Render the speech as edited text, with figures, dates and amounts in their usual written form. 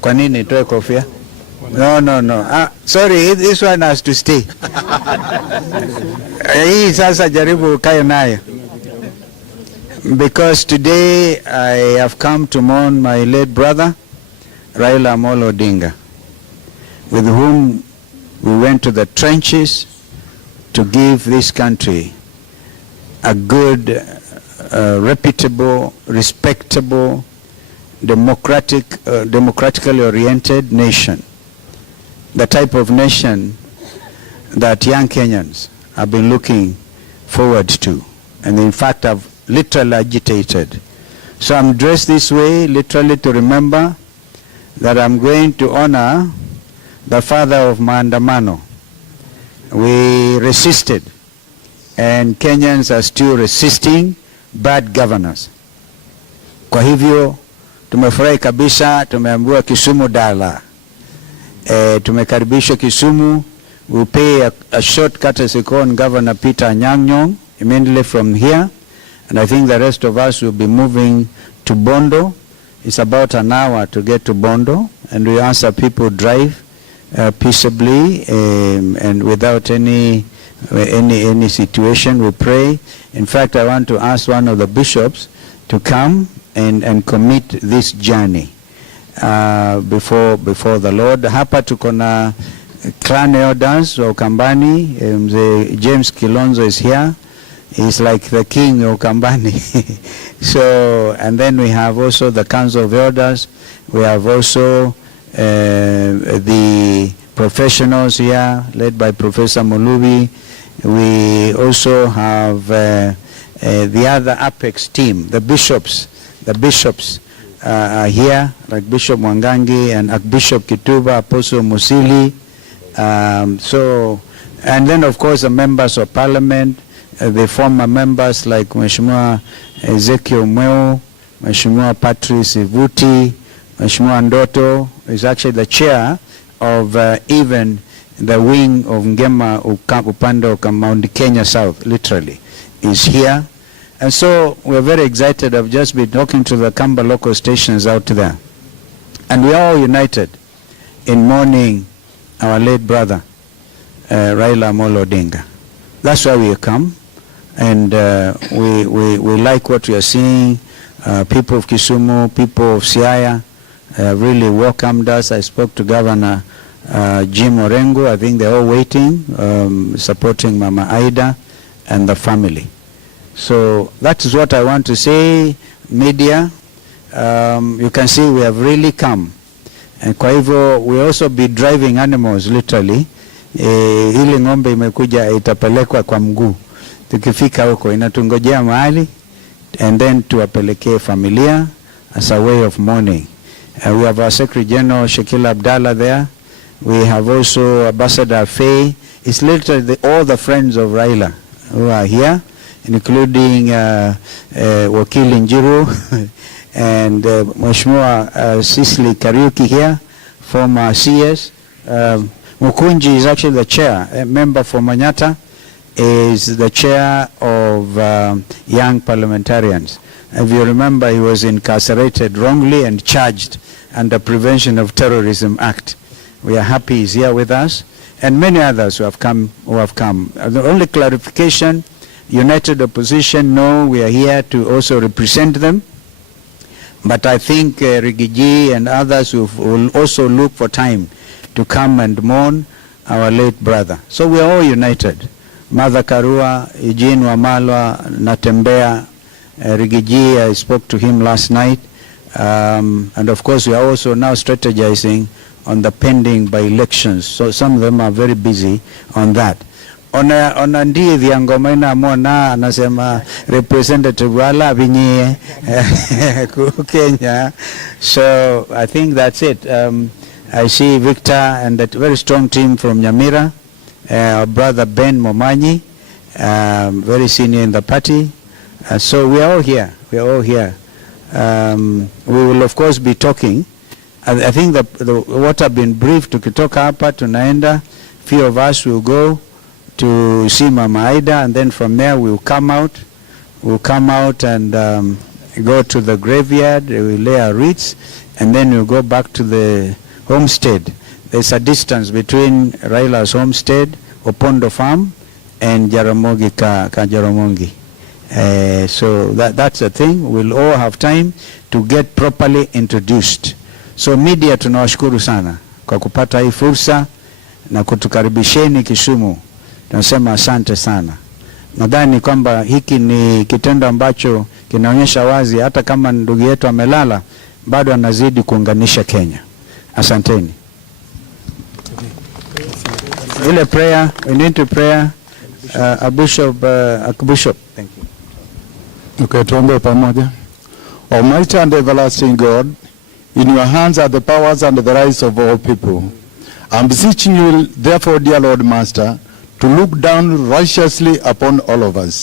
Kwa nini nitoe kofia? No. Sorry, this one has to stay. Hii sasa jaribu kae nayo. Because today I have come to mourn my late brother, Raila Amolo Odinga, with whom we went to the trenches to give this country a good, reputable, respectable, democratically oriented nation. The type of nation that young Kenyans have been looking forward to, and in fact have literally agitated. So I'm dressed this way literally to remember that I'm going to honor the father of maandamano. We resisted, and Kenyans are still resisting bad governors. Kwa hivyo tumefurahi kabisa, tumeambiwa Kisumu Dala. Tumekaribishwa Kisumu. We'll pay a short courtesy call on Governor Peter Anyang' Nyong'o immediately from here, and I think the rest of us will be moving to Bondo. It's about an hour to get to Bondo, and we ask that people drive peaceably and without any situation. We pray. In fact, I want to ask one of the bishops to come and commit this journey before the Lord. Hapa tuko na clan elders wa Ukambani. James Kilonzo is here. He's like the king of Ukambani. So, and then we have also the Council of Elders. We have also the professionals here, led by Professor Mulubi. We also have the other Apex team, the bishops. The bishops are here, like Bishop Mwangangi and Archbishop Kituba, Apostle Musili. So, and then of course the members of parliament, the former members like Mheshimiwa Ezekiel Mweo, Mheshimiwa Patrice Ivuti, Mheshimiwa Ndoto is actually the chair of even the wing of Ngema upande wa Mount Kenya South, literally, is here. And so we're very excited. I've just been talking to the Kamba local stations out there. And we are all united in mourning our late brother, Raila Amolo Odinga. That's why we come. And we like what we are seeing. People of Kisumu, people of Siaya really welcomed us. I spoke to Governor Jim Orengo. I think they're all waiting, supporting Mama Aida and the family. So that is what I want to say. Media, you can see we have really come. And kwa hivyo we also be driving animals literally. Hili ngombe imekuja itapelekwa kwa mguu. Tukifika huko inatungojea mahali and then tuwapelekee familia as a way of mourning. We have our Secretary General Shekila Abdallah there. We have also Ambassador Faye. It's literally all the friends of Raila who are here, including Wakili Njiru and Mheshimiwa Sisli Kariuki here, former CS. Mukunji is actually the chair, a member for Manyata, is the chair of young parliamentarians. If you remember, he was incarcerated wrongly and charged under Prevention of Terrorism Act. We are happy he's here with us, and many others who have come. The only clarification, United Opposition, no, we are here to also represent them. But I think Rigiji and others will also look for time to come and mourn our late brother. So we are all united. Mother Karua, Eugene Wamalwa, Natembea, Rigiji, I spoke to him last night. And of course we are also now strategizing on the pending by-elections. So some of them are very busy on that. Ona ndiye viangoma ina mwana anasema representative wala vinye Kenya. So I think that's it. I see Victor and that very strong team from Nyamira, our brother Ben Momanyi, very senior in the party. So we are all here. We are all here. We will of course be talking. I think what I've been briefed, tukitoka hapa tunaenda, few of us will go to see Mama Aida, and then from there we'll come out and go to the graveyard, we lay our wreaths, and then we go back to the homestead. There's a distance between Raila's homestead, Opondo Farm, and Jaramogi Jaramogi. So that's the thing. We'll all have time to get properly introduced. So media, tunawashukuru sana kwa kupata hii fursa na kutukaribisheni Kisumu. Tunasema asante sana. Nadhani kwamba hiki ni kitendo ambacho kinaonyesha wazi hata kama ndugu yetu amelala bado anazidi kuunganisha Kenya. Asanteni. Ile prayer, we need to pray a bishop, Thank you. Okay, tuombe pamoja. Almighty and everlasting God, in your hands are the powers and the rights of all people. I'm beseeching you, therefore, dear Lord Master, to look down righteously upon all of us.